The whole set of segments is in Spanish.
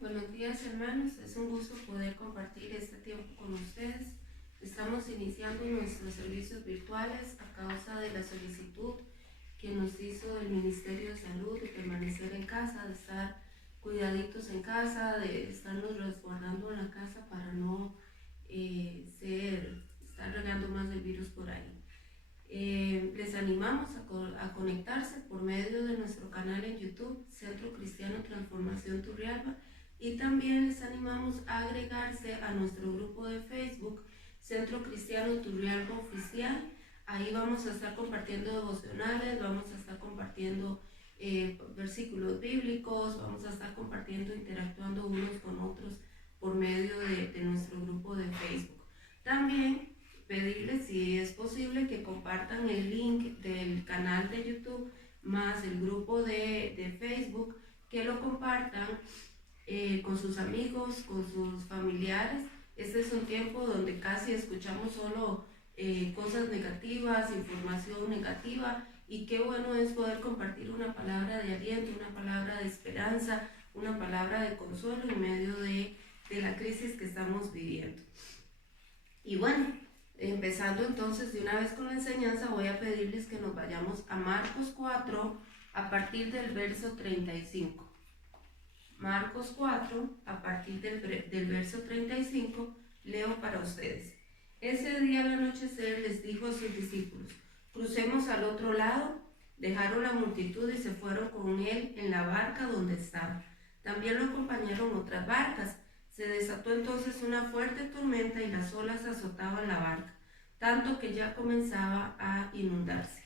Buenos días, hermanos, es un gusto poder compartir este tiempo con ustedes. Estamos iniciando nuestros servicios virtuales a causa de la solicitud que nos hizo el Ministerio de Salud de permanecer en casa, de estar cuidaditos en casa, de estarnos resguardando en la casa para no estar regando más el virus por ahí. Les animamos a conectarse por medio de nuestro canal en YouTube, Centro Cristiano Transformación Turrialba, y también les animamos a agregarse a nuestro grupo de Facebook, Centro Cristiano Turrialba Oficial. Ahí vamos a estar compartiendo devocionales, vamos a estar compartiendo versículos bíblicos, vamos a estar compartiendo, interactuando unos con otros por medio de nuestro grupo de Facebook. También pedirles, si es posible, que compartan el link del canal de YouTube más el grupo de Facebook, que lo compartan con sus amigos, con sus familiares. Este es un tiempo donde casi escuchamos solo cosas negativas, información negativa, y qué bueno es poder compartir una palabra de aliento, una palabra de esperanza, una palabra de consuelo en medio de la crisis que estamos viviendo. Y bueno, empezando entonces de una vez con la enseñanza, voy a pedirles que nos vayamos a Marcos 4 a partir del verso 35. Marcos 4, a partir del verso 35, leo para ustedes. Ese día al anochecer les dijo a sus discípulos: crucemos al otro lado. Dejaron la multitud y se fueron con él en la barca donde estaba. También lo acompañaron otras barcas. Se desató entonces una fuerte tormenta y las olas azotaban la barca, tanto que ya comenzaba a inundarse.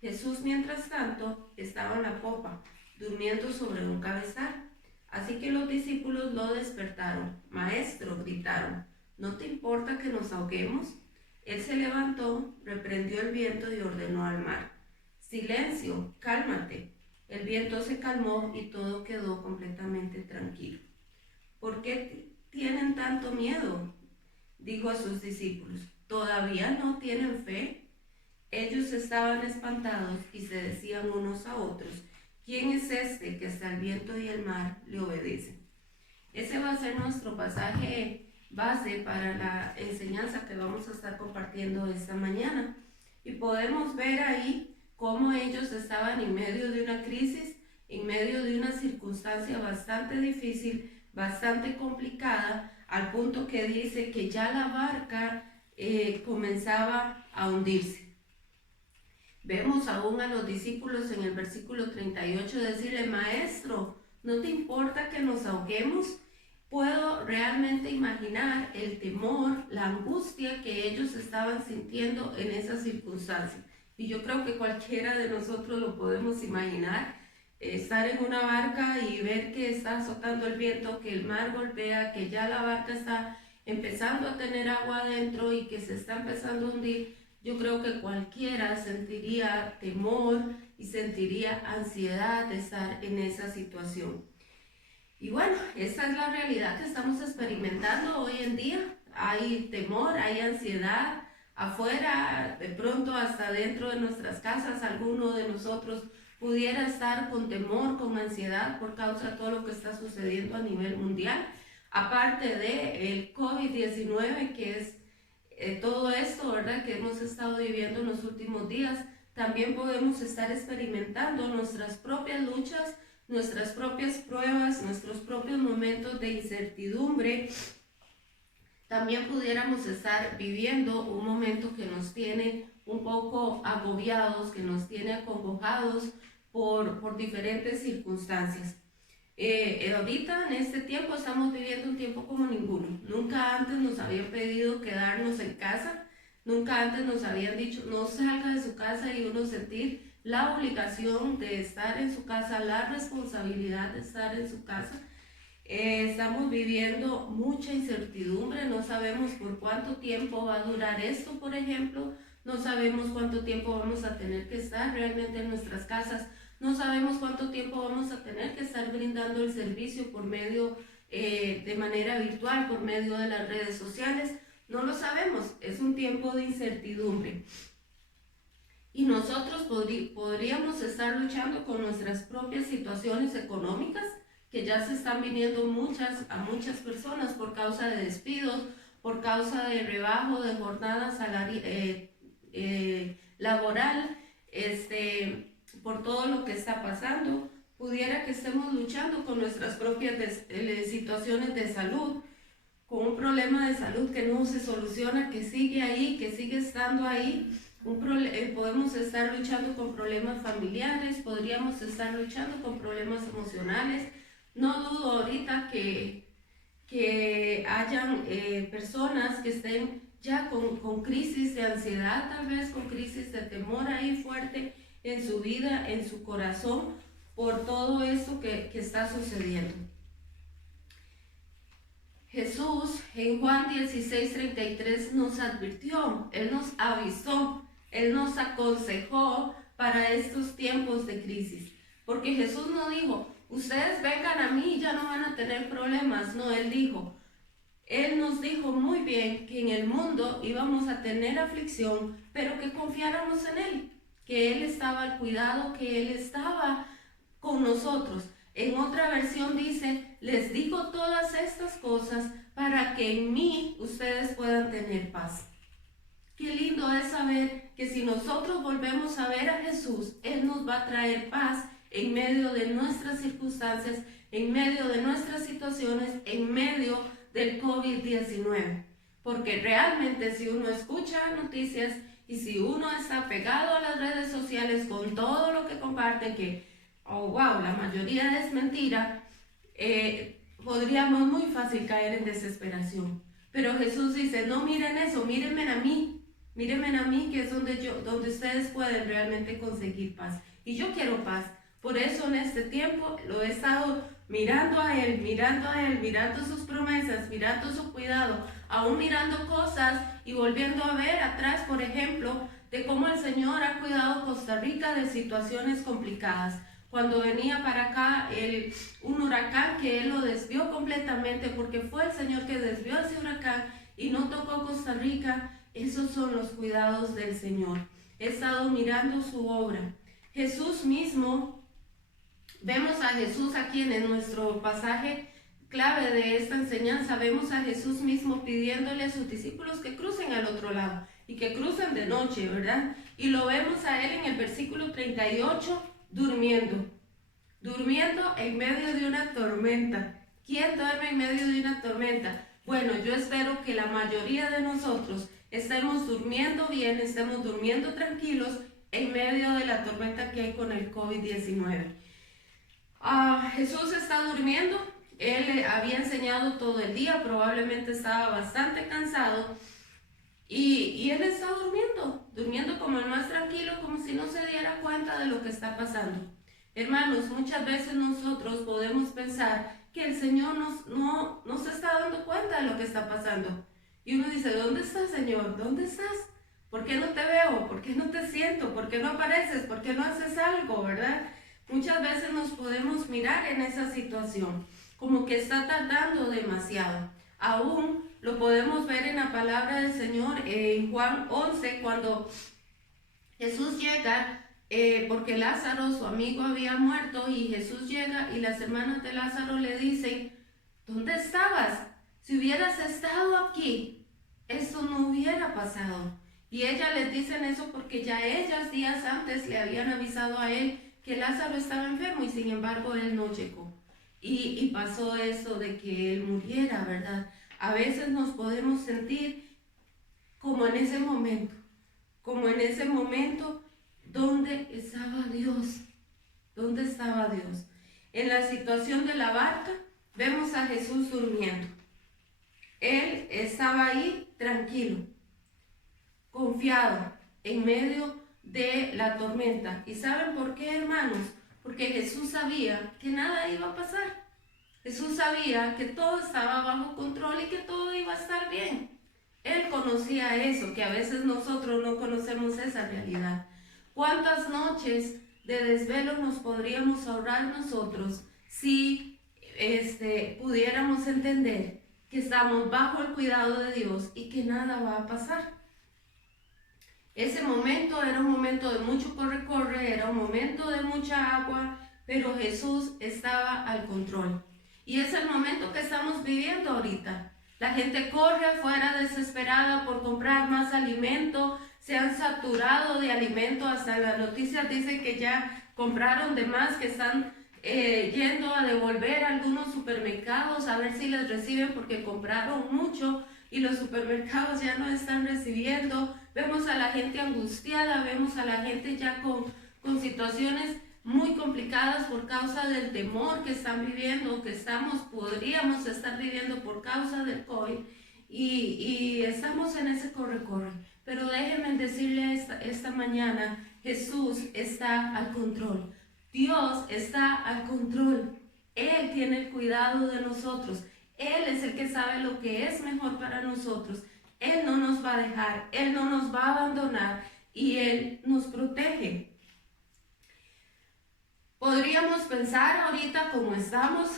Jesús, mientras tanto, estaba en la popa, durmiendo sobre un cabezal. Así que los discípulos lo despertaron. Maestro, gritaron, ¿no te importa que nos ahoguemos? Él se levantó, reprendió el viento y ordenó al mar: silencio, cálmate. El viento se calmó y todo quedó completamente tranquilo. ¿Por qué tienen tanto miedo?, dijo a sus discípulos. ¿Todavía no tienen fe? Ellos estaban espantados y se decían unos a otros: ¿quién es este que hasta el viento y el mar le obedecen? Ese va a ser nuestro pasaje base para la enseñanza que vamos a estar compartiendo esta mañana. Y podemos ver ahí cómo ellos estaban en medio de una crisis, en medio de una circunstancia bastante difícil, bastante complicada, al punto que dice que ya la barca comenzaba a hundirse. Vemos aún a los discípulos en el versículo 38 decirle: Maestro, ¿no te importa que nos ahoguemos? Puedo realmente imaginar el temor, la angustia que ellos estaban sintiendo en esa circunstancia. Y yo creo que cualquiera de nosotros lo podemos imaginar. Estar en una barca y ver que está azotando el viento, que el mar golpea, que ya la barca está empezando a tener agua adentro y que se está empezando a hundir. Yo creo que cualquiera sentiría temor y sentiría ansiedad de estar en esa situación. Y bueno, esa es la realidad que estamos experimentando hoy en día. Hay temor, hay ansiedad afuera, de pronto hasta dentro de nuestras casas. Alguno de nosotros pudiera estar con temor, con ansiedad por causa de todo lo que está sucediendo a nivel mundial. Aparte del COVID-19, que es todo esto, ¿verdad?, que hemos estado viviendo en los últimos días. También podemos estar experimentando nuestras propias luchas, nuestras propias pruebas, nuestros propios momentos de incertidumbre. También pudiéramos estar viviendo un momento que nos tiene un poco agobiados, que nos tiene acongojados por diferentes circunstancias. Ahorita en este tiempo estamos viviendo un tiempo como ninguno. Nunca antes nos habían pedido quedarnos en casa, nunca antes nos habían dicho no salga de su casa, y uno sentir la obligación de estar en su casa, la responsabilidad de estar en su casa. Estamos viviendo mucha incertidumbre, no sabemos por cuánto tiempo va a durar esto, por ejemplo, no sabemos cuánto tiempo vamos a tener que estar realmente en nuestras casas. No sabemos cuánto tiempo vamos a tener que estar brindando el servicio por medio, de manera virtual, por medio de las redes sociales. No lo sabemos, es un tiempo de incertidumbre. Y nosotros podríamos estar luchando con nuestras propias situaciones económicas, que ya se están viniendo a muchas personas por causa de despidos, por causa de rebajo de jornada laboral, por todo lo que está pasando. Pudiera que estemos luchando con nuestras propias situaciones de salud, con un problema de salud que no se soluciona, que sigue ahí, que sigue estando ahí. Podemos estar luchando con problemas familiares, podríamos estar luchando con problemas emocionales. No dudo ahorita que hayan personas que estén ya con crisis de ansiedad, tal vez con crisis de temor ahí fuerte en su vida, en su corazón, por todo esto que está sucediendo. Jesús en Juan 16:33 nos advirtió, Él nos avisó, Él nos aconsejó para estos tiempos de crisis. Porque Jesús no dijo, ustedes vengan a mí y ya no van a tener problemas. No, Él nos dijo muy bien que en el mundo íbamos a tener aflicción, pero que confiáramos en Él, que Él estaba al cuidado, que Él estaba con nosotros. En otra versión dice, les digo todas estas cosas para que en mí ustedes puedan tener paz. Qué lindo es saber que si nosotros volvemos a ver a Jesús, Él nos va a traer paz en medio de nuestras circunstancias, en medio de nuestras situaciones, en medio del COVID-19. Porque realmente si uno escucha noticias y si uno está pegado a las redes sociales con todo lo que comparten, que oh wow, la mayoría es mentira, podríamos muy fácil caer en desesperación. Pero Jesús dice, no miren eso, mírenme a mí, que es donde ustedes pueden realmente conseguir paz. Y yo quiero paz. Por eso en este tiempo lo he estado mirando a Él, mirando sus promesas, mirando su cuidado, aún mirando cosas y volviendo a ver atrás, por ejemplo, de cómo el Señor ha cuidado Costa Rica de situaciones complicadas. Cuando venía para acá un huracán que Él lo desvió completamente, porque fue el Señor que desvió ese huracán y no tocó Costa Rica. Esos son los cuidados del Señor. He estado mirando su obra. Jesús mismo, vemos a Jesús aquí en nuestro pasaje clave de esta enseñanza, vemos a Jesús mismo pidiéndole a sus discípulos que crucen al otro lado y que crucen de noche, ¿verdad? Y lo vemos a Él en el versículo 38, durmiendo en medio de una tormenta. ¿Quién duerme en medio de una tormenta? Bueno, yo espero que la mayoría de nosotros estemos durmiendo bien, estemos durmiendo tranquilos en medio de la tormenta que hay con el COVID-19. Jesús está durmiendo. Él había enseñado todo el día, probablemente estaba bastante cansado y Él está durmiendo como el más tranquilo, como si no se diera cuenta de lo que está pasando. Hermanos, muchas veces nosotros podemos pensar que el Señor no se está dando cuenta de lo que está pasando. Y uno dice, ¿dónde estás, Señor? ¿Dónde estás? ¿Por qué no te veo? ¿Por qué no te siento? ¿Por qué no apareces? ¿Por qué no haces algo? ¿Verdad? Muchas veces nos podemos mirar en esa situación, como que está tardando demasiado. Aún lo podemos ver en la palabra del Señor en Juan 11, cuando Jesús llega, porque Lázaro, su amigo, había muerto, y Jesús llega y las hermanas de Lázaro le dicen, ¿dónde estabas? Si hubieras estado aquí, esto no hubiera pasado. Y ellas les dicen eso porque ya ellas días antes le habían avisado a él que Lázaro estaba enfermo y sin embargo él no llegó. Y pasó eso de que él muriera, ¿verdad? A veces nos podemos sentir como en ese momento donde estaba Dios. ¿Dónde estaba Dios? En la situación de la barca vemos a Jesús durmiendo. Él estaba ahí tranquilo, confiado, en medio de la tormenta. ¿Y saben por qué, hermanos? Porque Jesús sabía que nada iba a pasar. Jesús sabía que todo estaba bajo control y que todo iba a estar bien. Él conocía eso, que a veces nosotros no conocemos esa realidad. ¿Cuántas noches de desvelo nos podríamos ahorrar nosotros si pudiéramos entender que estamos bajo el cuidado de Dios y que nada va a pasar? Ese momento era un momento de mucho corre-corre, era un momento de mucha agua, pero Jesús estaba al control. Y es el momento que estamos viviendo ahorita. La gente corre afuera desesperada por comprar más alimento, se han saturado de alimento, hasta las noticias dicen que ya compraron de más, que están yendo a devolver a algunos supermercados a ver si les reciben porque compraron mucho y los supermercados ya no están recibiendo. Vemos a la gente angustiada, vemos a la gente ya con situaciones muy complicadas por causa del temor que están viviendo, que podríamos estar viviendo por causa del COVID, y estamos en ese corre-corre. Pero déjenme decirle esta mañana, Jesús está al control. Dios está al control. Él tiene el cuidado de nosotros. Él es el que sabe lo que es mejor para nosotros. Él no nos va a dejar, Él no nos va a abandonar y Él nos protege. Podríamos pensar ahorita como estamos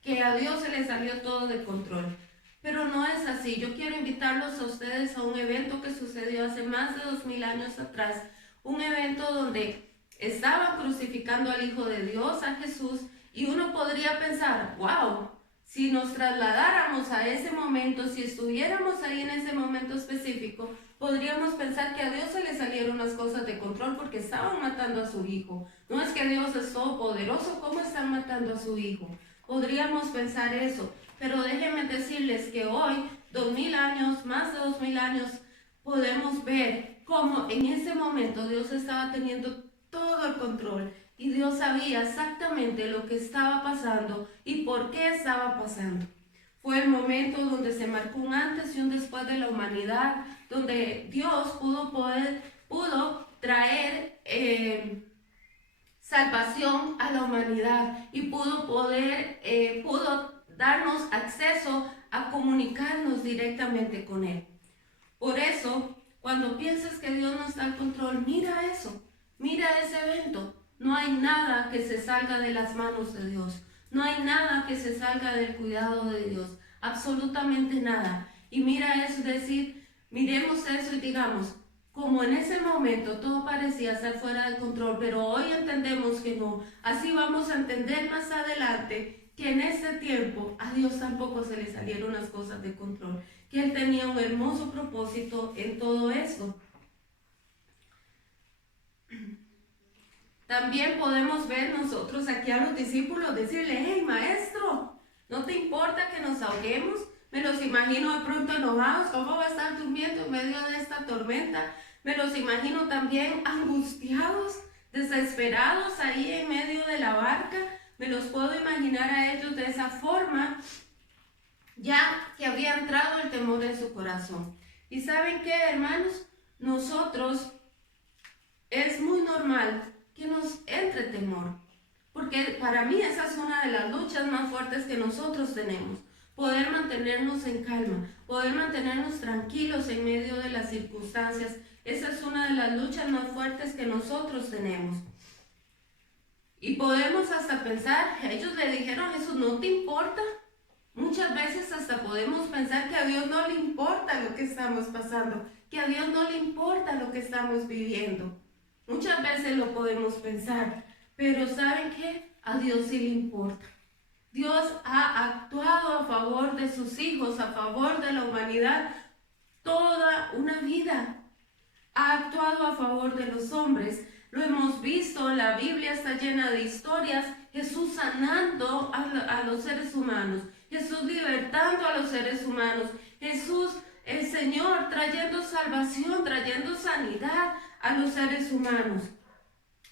que a Dios se le salió todo de control, pero no es así. Yo quiero invitarlos a ustedes a un evento que sucedió hace más de 2000 años atrás, un evento donde estaban crucificando al Hijo de Dios, a Jesús, y uno podría pensar, wow, si nos trasladáramos a ese momento, si estuviéramos ahí en ese momento específico, podríamos pensar que a Dios se le salieron las cosas de control porque estaban matando a su Hijo. No es que Dios es todopoderoso, ¿cómo están matando a su Hijo? Podríamos pensar eso, pero déjenme decirles que hoy, 2000 años, más de 2000 años, podemos ver cómo en ese momento Dios estaba teniendo todo el control y Dios sabía exactamente lo que estaba pasando y por qué estaba pasando. Fue el momento donde se marcó un antes y un después de la humanidad, donde Dios pudo traer salvación a la humanidad y pudo darnos acceso a comunicarnos directamente con Él. Por eso, cuando pienses que Dios no está al control, mira eso, mira ese evento. No hay nada que se salga de las manos de Dios. No hay nada que se salga del cuidado de Dios. Absolutamente nada. Y mira eso, es decir, miremos eso y digamos, como en ese momento todo parecía estar fuera de control, pero hoy entendemos que no. Así vamos a entender más adelante que en ese tiempo a Dios tampoco se le salieron las cosas de control, que Él tenía un hermoso propósito en todo esto. También podemos ver nosotros aquí a los discípulos decirle, hey maestro, ¿no te importa que nos ahoguemos? Me los imagino de pronto enojados, ¿cómo va a estar durmiendo en medio de esta tormenta? Me los imagino también angustiados, desesperados ahí en medio de la barca. Me los puedo imaginar a ellos de esa forma, ya que había entrado el temor en su corazón. ¿Y saben qué, hermanos? Nosotros es muy normal que nos entre temor, porque para mí esa es una de las luchas más fuertes que nosotros tenemos, poder mantenernos en calma, poder mantenernos tranquilos en medio de las circunstancias. Esa es una de las luchas más fuertes que nosotros tenemos. Y podemos hasta pensar, ellos le dijeron a Jesús, ¿no te importa? Muchas veces hasta podemos pensar que a Dios no le importa lo que estamos pasando, que a Dios no le importa lo que estamos viviendo. Muchas veces lo podemos pensar, pero ¿saben qué? A Dios sí le importa. Dios ha actuado a favor de sus hijos, a favor de la humanidad, toda una vida. Ha actuado a favor de los hombres. Lo hemos visto, la Biblia está llena de historias. Jesús sanando a los seres humanos. Jesús libertando a los seres humanos. Jesús, el Señor, trayendo salvación, trayendo sanidad a los seres humanos.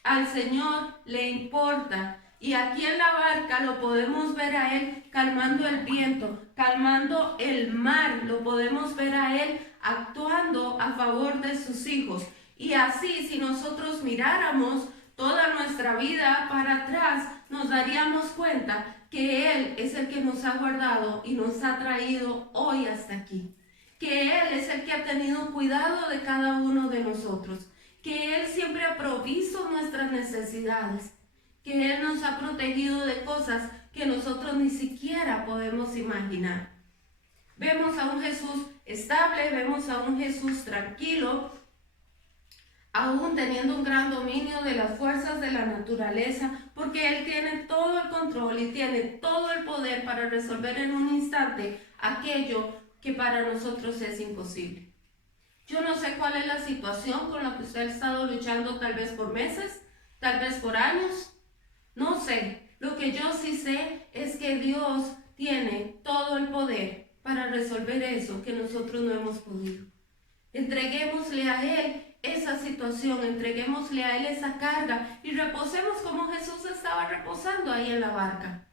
Al Señor le importa. Y aquí en la barca lo podemos ver a Él calmando el viento, calmando el mar. Lo podemos ver a Él actuando a favor de sus hijos. Y así, si nosotros miráramos toda nuestra vida para atrás, nos daríamos cuenta que Él es el que nos ha guardado y nos ha traído hoy hasta aquí. Que Él es el que ha tenido cuidado de cada uno de nosotros. Que Él siempre ha provisto nuestras necesidades. Que Él nos ha protegido de cosas que nosotros ni siquiera podemos imaginar. Vemos a un Jesús estable, vemos a un Jesús tranquilo, aún teniendo un gran dominio de las fuerzas de la naturaleza, porque Él tiene todo el control y tiene todo el poder para resolver en un instante aquello que para nosotros es imposible. Yo no sé cuál es la situación con la que usted ha estado luchando, tal vez por meses, tal vez por años, no sé. Lo que yo sí sé es que Dios tiene todo el poder para resolver eso que nosotros no hemos podido. Entreguémosle a Él esa situación, entreguémosle a Él esa carga y reposemos como Jesús estaba reposando ahí en la barca.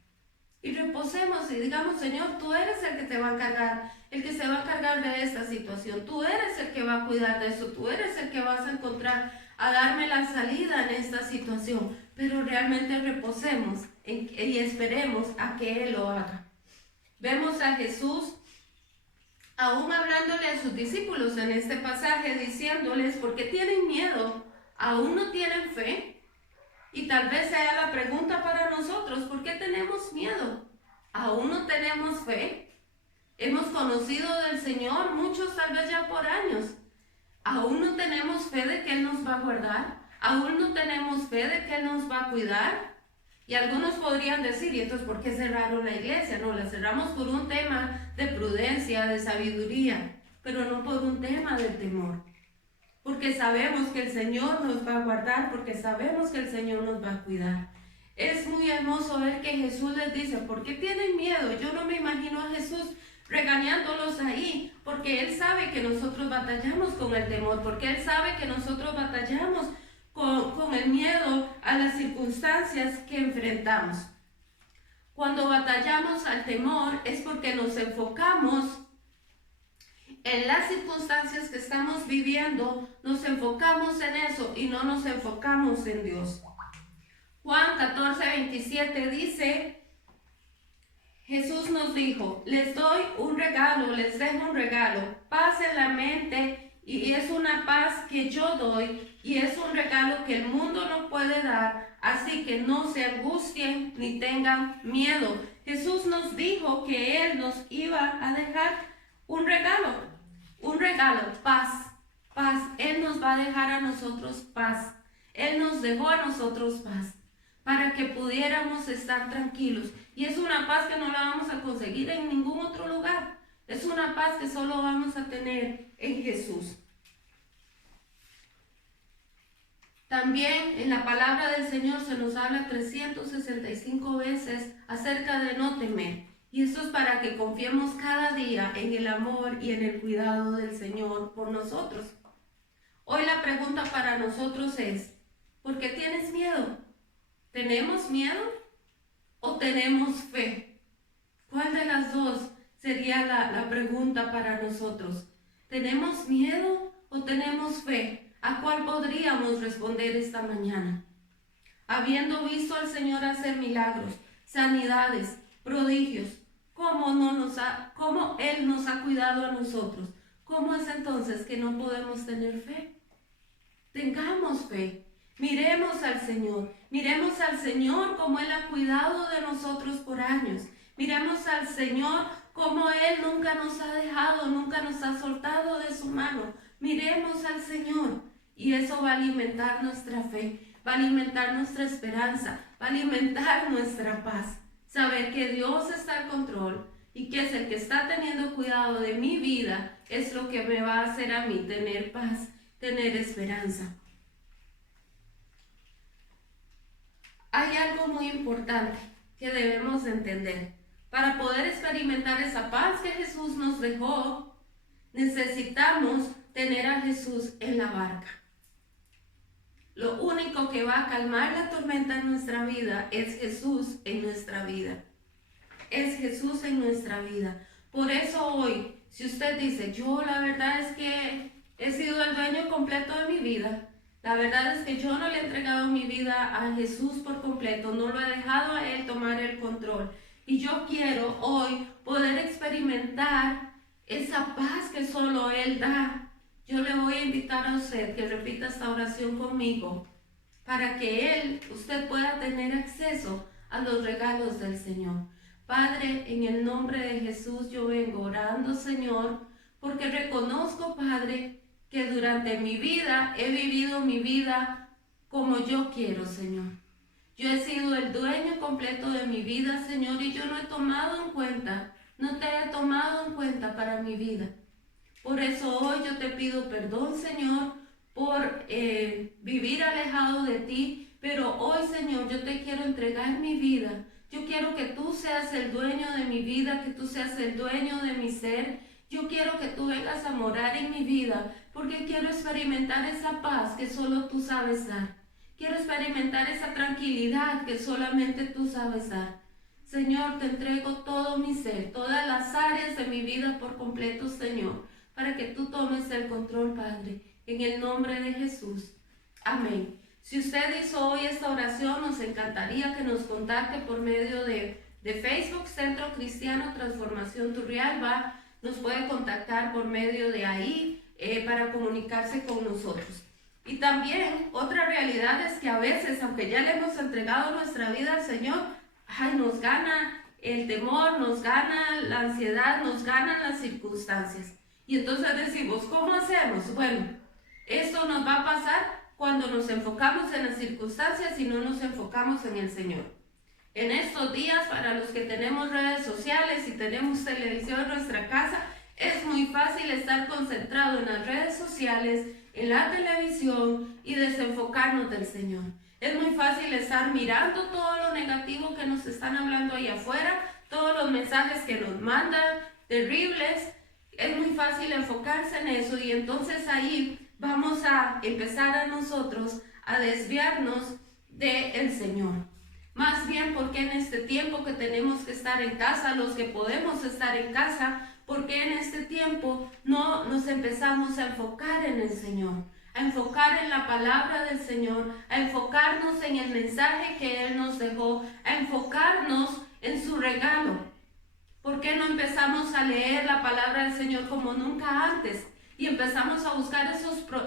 Y reposemos y digamos, Señor, tú eres el que te va a encargar, el que se va a encargar de esta situación. Tú eres el que va a cuidar de eso, tú eres el que vas a encontrar a darme la salida en esta situación. Pero realmente reposemos y esperemos a que Él lo haga. Vemos a Jesús aún hablándole a sus discípulos en este pasaje, diciéndoles, ¿por qué tienen miedo? ¿Aún no tienen fe? Y tal vez sea la pregunta para nosotros, ¿por qué tenemos miedo? ¿Aún no tenemos fe? Hemos conocido del Señor, muchos tal vez ya por años. ¿Aún no tenemos fe de que Él nos va a guardar? ¿Aún no tenemos fe de que Él nos va a cuidar? Y algunos podrían decir, ¿y entonces por qué cerraron la iglesia? No, la cerramos por un tema de prudencia, de sabiduría, pero no por un tema de temor. Porque sabemos que el Señor nos va a guardar, porque sabemos que el Señor nos va a cuidar. Es muy hermoso ver que Jesús les dice, ¿por qué tienen miedo? Yo no me imagino a Jesús regañándolos ahí, porque Él sabe que nosotros batallamos con el temor, porque Él sabe que nosotros batallamos con el miedo a las circunstancias que enfrentamos. Cuando batallamos al temor es porque nos enfocamos en las circunstancias que estamos viviendo, nos enfocamos en eso y no nos enfocamos en Dios. Juan 14:27 dice, Jesús nos dijo, les doy un regalo, les dejo un regalo, paz en la mente, y es una paz que yo doy, y es un regalo que el mundo no puede dar, así que no se angustien ni tengan miedo. Jesús nos dijo que Él nos iba a dejar un regalo, paz, paz. Él nos va a dejar a nosotros paz. Él nos dejó a nosotros paz para que pudiéramos estar tranquilos. Y es una paz que no la vamos a conseguir en ningún otro lugar. Es una paz que solo vamos a tener en Jesús. También en la palabra del Señor se nos habla 365 veces acerca de no temer. Y esto es para que confiemos cada día en el amor y en el cuidado del Señor por nosotros. Hoy la pregunta para nosotros es, ¿por qué tienes miedo? ¿Tenemos miedo o tenemos fe? ¿Cuál de las dos sería la pregunta para nosotros? ¿Tenemos miedo o tenemos fe? ¿A cuál podríamos responder esta mañana? Habiendo visto al Señor hacer milagros, sanidades, prodigios, ¿cómo Él nos ha cuidado a nosotros? ¿Cómo es entonces que no podemos tener fe? Tengamos fe. Miremos al Señor como Él ha cuidado de nosotros por años. Miremos al Señor como Él nunca nos ha dejado, nunca nos ha soltado de su mano. Miremos al Señor y eso va a alimentar nuestra fe, va a alimentar nuestra esperanza, va a alimentar nuestra paz. Saber que Dios está al control y que es el que está teniendo cuidado de mi vida es lo que me va a hacer a mí tener paz, tener esperanza. Hay algo muy importante que debemos entender. Para poder experimentar esa paz que Jesús nos dejó, necesitamos tener a Jesús en la barca. Lo único que va a calmar la tormenta en nuestra vida es Jesús en nuestra vida. Es Jesús en nuestra vida. Por eso hoy, si usted dice, yo la verdad es que he sido el dueño completo de mi vida, la verdad es que yo no le he entregado mi vida a Jesús por completo, no lo he dejado a Él tomar el control. Y yo quiero hoy poder experimentar esa paz que solo Él da. Yo le voy a invitar a usted que repita esta oración conmigo para que usted pueda tener acceso a los regalos del Señor. Padre, en el nombre de Jesús yo vengo orando, Señor, porque reconozco, Padre, que durante mi vida he vivido mi vida como yo quiero, Señor. Yo he sido el dueño completo de mi vida, Señor, y yo no te he tomado en cuenta para mi vida. Por eso hoy yo te pido perdón, Señor, por vivir alejado de ti, pero hoy, Señor, yo te quiero entregar mi vida. Yo quiero que tú seas el dueño de mi vida, que tú seas el dueño de mi ser. Yo quiero que tú vengas a morar en mi vida, porque quiero experimentar esa paz que solo tú sabes dar. Quiero experimentar esa tranquilidad que solamente tú sabes dar. Señor, te entrego todo mi ser, todas las áreas de mi vida por completo, Señor, para que tú tomes el control, Padre, en el nombre de Jesús. Amén. Si usted hizo hoy esta oración, nos encantaría que nos contacte por medio de Facebook, Centro Cristiano Transformación Turrialba. Nos puede contactar por medio de ahí para comunicarse con nosotros. Y también otra realidad es que a veces, aunque ya le hemos entregado nuestra vida al Señor, nos gana el temor, nos gana la ansiedad, nos ganan las circunstancias. Y entonces decimos, ¿cómo hacemos? Bueno, esto nos va a pasar cuando nos enfocamos en las circunstancias y no nos enfocamos en el Señor. En estos días, para los que tenemos redes sociales y tenemos televisión en nuestra casa, es muy fácil estar concentrado en las redes sociales, en la televisión y desenfocarnos del Señor. Es muy fácil estar mirando todo lo negativo que nos están hablando ahí afuera, todos los mensajes que nos mandan, terribles. Es muy fácil enfocarse en eso y entonces ahí vamos a empezar a nosotros a desviarnos del Señor. Más bien, porque en este tiempo que tenemos que estar en casa, los que podemos estar en casa, porque en este tiempo no nos empezamos a enfocar en el Señor, a enfocar en la palabra del Señor, a enfocarnos en el mensaje que Él nos dejó, a enfocarnos en su regalo. ¿Por qué no empezamos a leer la palabra del Señor como nunca antes? Y empezamos a buscar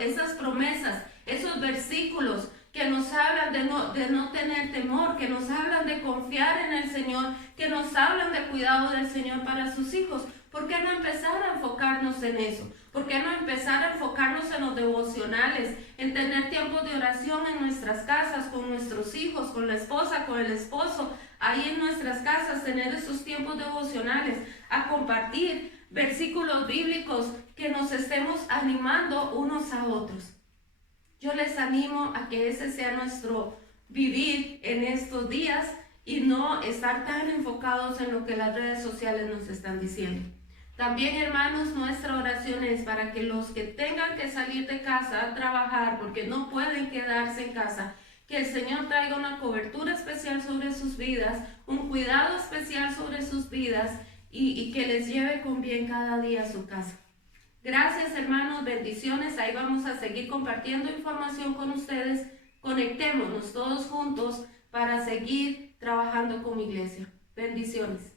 esas promesas, esos versículos que nos hablan de no tener temor, que nos hablan de confiar en el Señor, que nos hablan del cuidado del Señor para sus hijos. ¿Por qué no empezar a enfocarnos en eso? ¿Por qué no empezar a enfocarnos en los devocionales, en tener tiempos de oración en nuestras casas, con nuestros hijos, con la esposa, con el esposo, ahí en nuestras casas, tener esos tiempos devocionales, a compartir versículos bíblicos que nos estemos animando unos a otros? Yo les animo a que ese sea nuestro vivir en estos días y no estar tan enfocados en lo que las redes sociales nos están diciendo. También, hermanos, nuestra oración es para que los que tengan que salir de casa a trabajar porque no pueden quedarse en casa, que el Señor traiga una cobertura especial sobre sus vidas, un cuidado especial sobre sus vidas y que les lleve con bien cada día a su casa. Gracias, hermanos, bendiciones. Ahí vamos a seguir compartiendo información con ustedes. Conectémonos todos juntos para seguir trabajando como iglesia. Bendiciones.